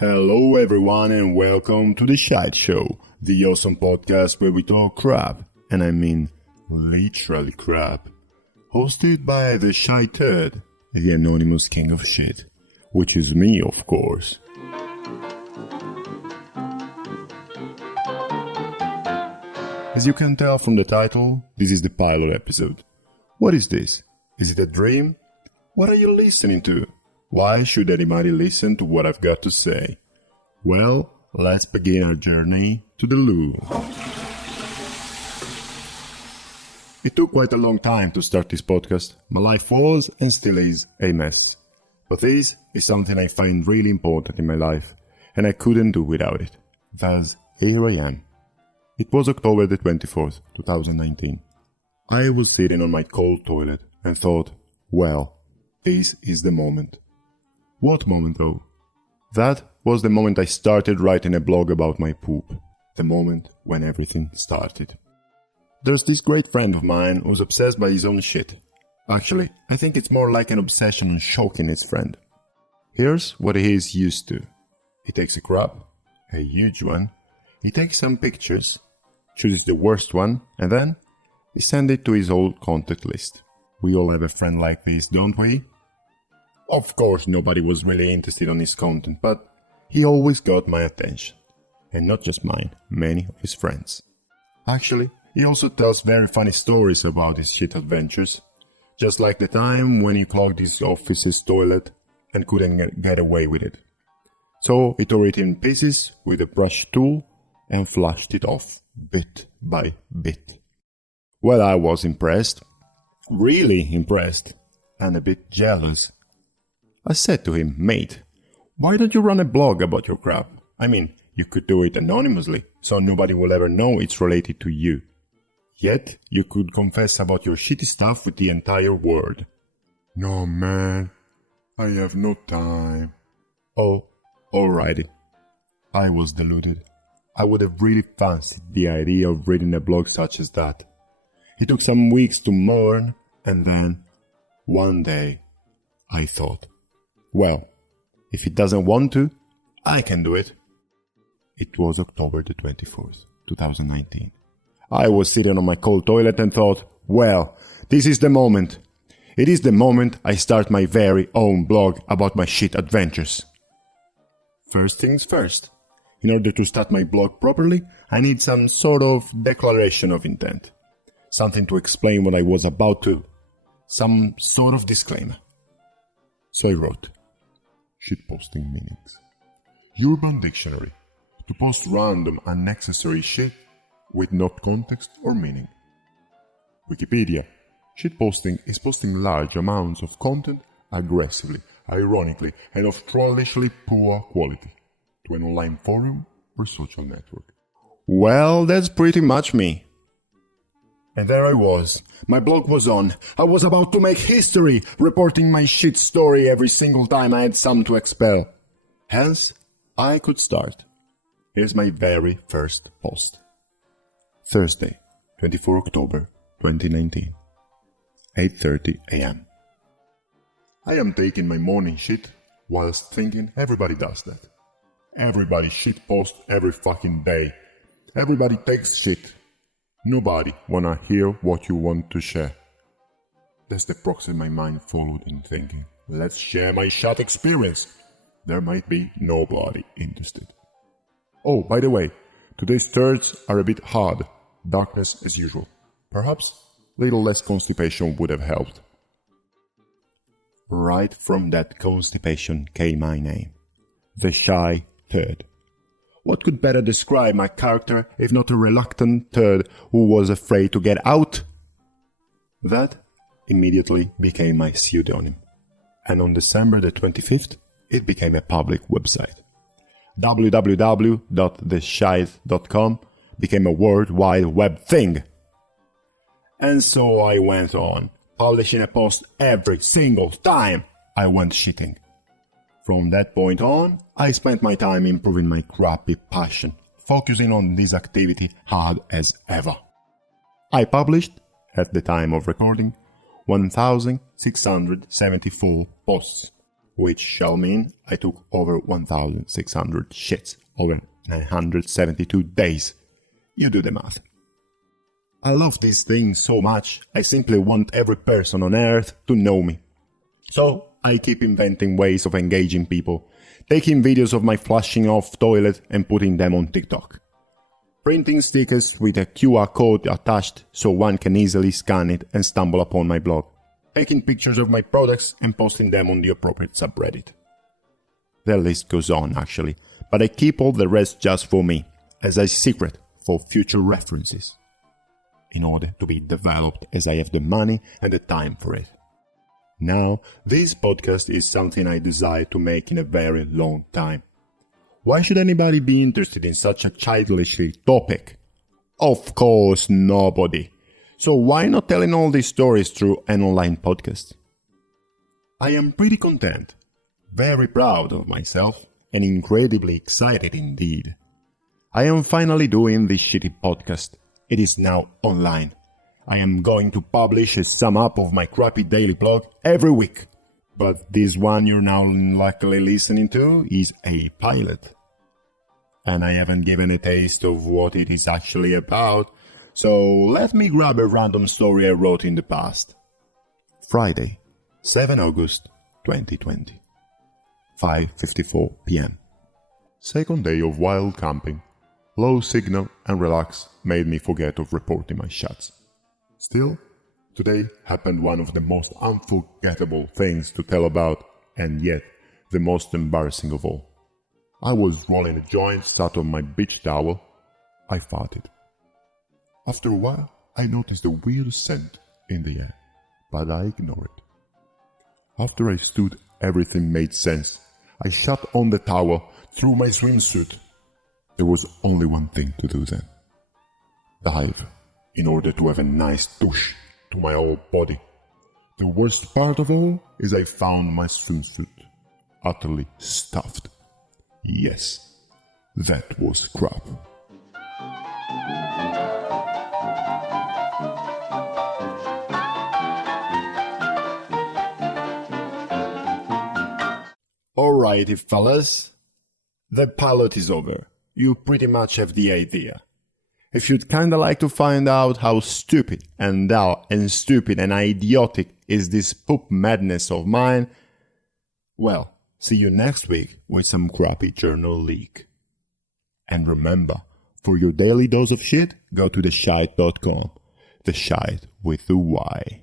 Hello everyone and welcome to the SHYT SHOW, the awesome podcast where we talk crap, and I mean literally crap. Hosted by the Shy Turd, the anonymous king of shit, which is me of course. As you can tell from the title, this is the pilot episode. What is this? Is it a dream? What are you listening to? Why should anybody listen to what I've got to say? Well, let's begin our journey to the loo. It took quite a long time to start this podcast. My life was and still is a mess. But this is something I find really important in my life, and I couldn't do without it. Thus, here I am. It was October the 24th, 2019. I was sitting on my cold toilet and thought, well, this is the moment. What moment though? That was the moment I started writing a blog about my poop. The moment when everything started. There's this great friend of mine who's obsessed by his own shit. Actually, I think it's more like an obsession on choking his friend. Here's what he is used to. He takes a crap, a huge one, he takes some pictures, chooses the worst one, and then he sends it to his old contact list. We all have a friend like this, don't we? Of course, nobody was really interested on his content, but he always got my attention. And not just mine, many of his friends. Actually, he also tells very funny stories about his shit adventures. Just like the time when he clogged his office's toilet and couldn't get away with it. So he tore it in pieces with a brush tool and flushed it off, bit by bit. Well, I was impressed. Really impressed. And a bit jealous. I said to him, mate, why don't you run a blog about your crap? I mean, you could do it anonymously, so nobody will ever know it's related to you. Yet, you could confess about your shitty stuff with the entire world. No, man, I have no time. Oh, alrighty. I was deluded. I would have really fancied the idea of reading a blog such as that. It took some weeks to mourn, and then, one day, I thought, well, if he doesn't want to, I can do it. It was October the 24th, 2019. I was sitting on my cold toilet and thought, well, this is the moment. It is the moment I start my very own blog about my shit adventures. First things first. In order to start my blog properly, I need some sort of declaration of intent. Something to explain what I was about to. Some sort of disclaimer. So I wrote, shitposting meanings. Urban Dictionary. To post random unnecessary shit with no context or meaning. Wikipedia. Shitposting is posting large amounts of content aggressively, ironically, and of trollishly poor quality to an online forum or social network. Well, that's pretty much me. And there I was. My blog was on. I was about to make history, reporting my shit story every single time I had some to expel. Hence, I could start. Here's my very first post. Thursday, 24 October, 2019. 8:30 a.m. I am taking my morning shit whilst thinking everybody does that. Everybody shit posts every fucking day. Everybody takes shit. Nobody wanna hear what you want to share. That's the proxy my mind followed in thinking, let's share my shit experience. There might be nobody interested. Oh, by the way, today's thirds are a bit hard. Darkness as usual. Perhaps little less constipation would have helped. Right from that constipation came my name. The Shy Turd. What could better describe my character if not a reluctant turd who was afraid to get out? That immediately became my pseudonym. And on December the 25th, it became a public website. www.theshyt.com became a World Wide Web thing. And so I went on, publishing a post every single time I went shitting. From that point on, I spent my time improving my crappy passion, focusing on this activity hard as ever. I published, at the time of recording, 1,674 posts. which shall mean I took over 1,600 shits over 972 days. You do the math. I love this thing so much, I simply want every person on earth to know me. So I keep inventing ways of engaging people, taking videos of my flushing off toilet and putting them on TikTok. Printing stickers with a QR code attached so one can easily scan it and stumble upon my blog. Taking pictures of my products and posting them on the appropriate subreddit. The list goes on actually, but I keep all the rest just for me, as a secret for future references, in order to be developed as I have the money and the time for it. Now, this podcast is something I desire to make in a very long time. Why should anybody be interested in such a childish topic? Of course, nobody. So why not telling all these stories through an online podcast? I am pretty content, very proud of myself, and incredibly excited indeed. I am finally doing this shitty podcast. It is now online. I am going to publish a sum up of my crappy daily blog every week. But this one you're now luckily listening to is a pilot. And I haven't given a taste of what it is actually about, so let me grab a random story I wrote in the past. Friday, 7 August 2020. 5:54 p.m. Second day of wild camping. Low signal and relax made me forget of reporting my shots. Still, today happened one of the most unforgettable things to tell about, and yet the most embarrassing of all. I was rolling a joint, sat on my beach towel. I farted. After a while, I noticed a weird scent in the air, but I ignored it. After I stood, everything made sense. I shut on the towel, threw my swimsuit. There was only one thing to do then. Dive, in order to have a nice douche to my whole body. The worst part of all is I found my swimsuit utterly stuffed. Yes, that was crap. Alrighty fellas, the pilot is over. You pretty much have the idea. If you'd kinda like to find out how stupid and dull and stupid and idiotic is this poop madness of mine, well, see you next week with some crappy journal leak. And remember, for your daily dose of shit, go to theshyt.com. The Shyt with the Y.